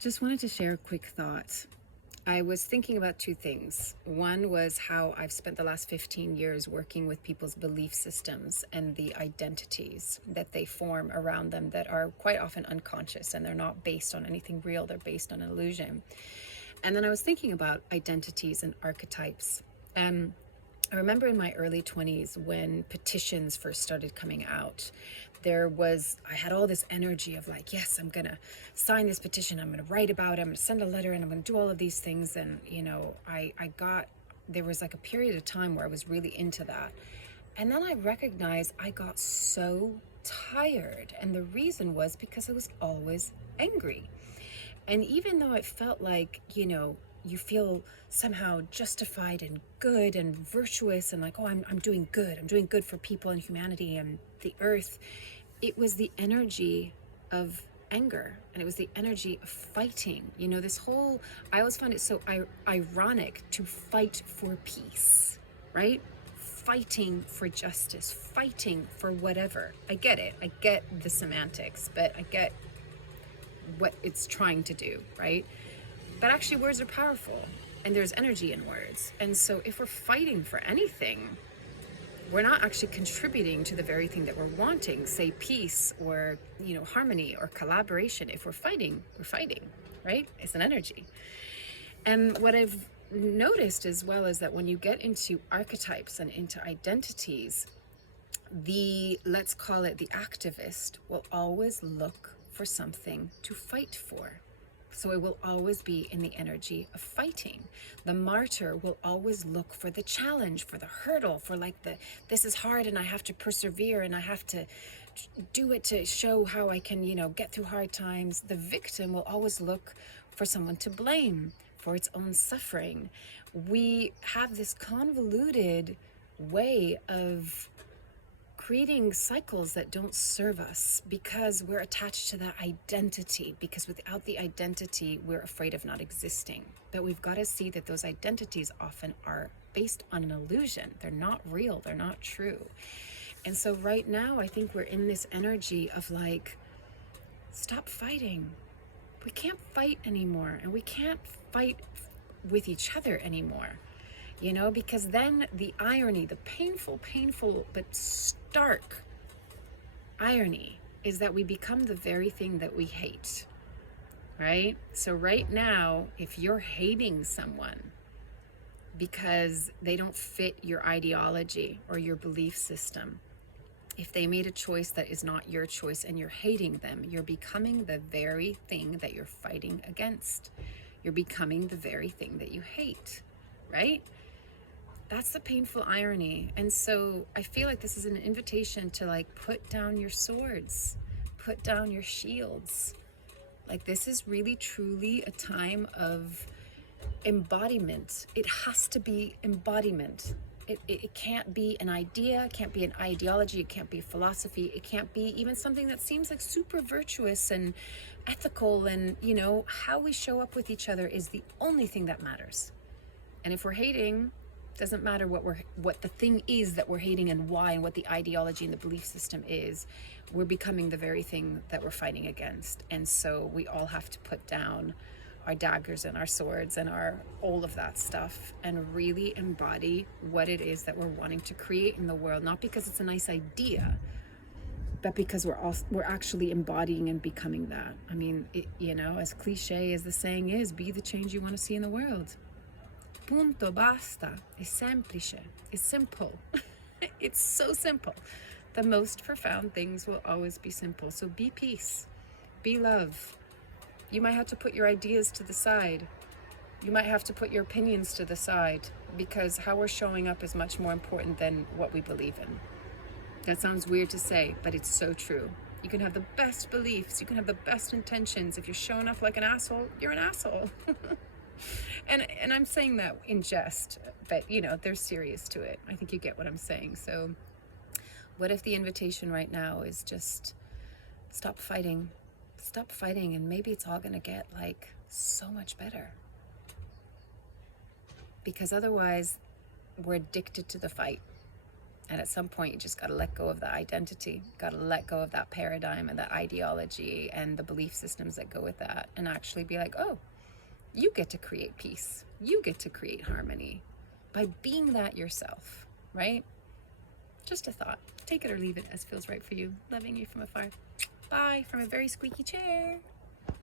Just wanted to share a quick thought. I was thinking about two things. One was how I've spent the last 15 years working with people's belief systems and the identities that they form around them that are quite often unconscious, and they're not based on anything real, they're based on an illusion. And then I was thinking about identities and archetypes. I remember in my early 20s when petitions first started coming out, I had all this energy of like, yes, I'm going to sign this petition. I'm going to write about it. I'm going to send a letter and I'm going to do all of these things. And, there was like a period of time where I was really into that. And then I recognized I got so tired. And the reason was because I was always angry. And even though it felt like, you feel somehow justified and good and virtuous and like, oh, I'm doing good. I'm doing good for people and humanity and the earth. It was the energy of anger, and it was the energy of fighting. I always find it so ironic to fight for peace, right? Fighting for justice, fighting for whatever. I get it. I get the semantics, but I get what it's trying to do, right? But actually words are powerful and there's energy in words. And so if we're fighting for anything, we're not actually contributing to the very thing that we're wanting, say peace or, harmony or collaboration. If we're fighting, right? It's an energy. And what I've noticed as well is that when you get into archetypes and into identities, let's call it the activist will always look for something to fight for. So it will always be in the energy of fighting. The martyr will always look for the challenge, for the hurdle, for like this is hard and I have to persevere and I have to do it to show how I can, get through hard times. The victim will always look for someone to blame for its own suffering. We have this convoluted way of creating cycles that don't serve us because we're attached to that identity, because without the identity, we're afraid of not existing. But we've got to see that those identities often are based on an illusion. They're not real. They're not true. And so right now, I think we're in this energy of like, stop fighting. We can't fight anymore, and we can't fight with each other anymore. Because then the irony, the painful but stark irony is that we become the very thing that we hate, right? So right now, if you're hating someone because they don't fit your ideology or your belief system, if they made a choice that is not your choice and you're hating them, you're becoming the very thing that you're fighting against. You're becoming the very thing that you hate, right? That's the painful irony. And so I feel like this is an invitation to like put down your swords, put down your shields. Like this is really truly a time of embodiment. It has to be embodiment. It can't be an idea, it can't be an ideology, it can't be philosophy, it can't be even something that seems like super virtuous and ethical, and how we show up with each other is the only thing that matters. And if we're hating, doesn't matter what the thing is that we're hating and why, and what the ideology and the belief system is. We're becoming the very thing that we're fighting against. And so we all have to put down our daggers and our swords and all of that stuff and really embody what it is that we're wanting to create in the world, not because it's a nice idea, but because we're actually embodying and becoming that. I mean, as cliche as the saying is, be the change you want to see in the world. Punto, basta. È semplice. It's simple. It's so simple. The most profound things will always be simple. So be peace. Be love. You might have to put your ideas to the side. You might have to put your opinions to the side, because how we're showing up is much more important than what we believe in. That sounds weird to say, but it's so true. You can have the best beliefs. You can have the best intentions. If you're showing up like an asshole, you're an asshole. And I'm saying that in jest, but they're serious to it. I think you get what I'm saying. So what if the invitation right now is just stop fighting, and maybe it's all going to get like so much better. Because otherwise we're addicted to the fight. And at some point, you just got to let go of that identity, got to let go of that paradigm and that ideology and the belief systems that go with that, and actually be like, oh, you get to create peace. You get to create harmony by being that yourself, right? Just a thought. Take it or leave it as feels right for you. Loving you from afar. Bye from a very squeaky chair.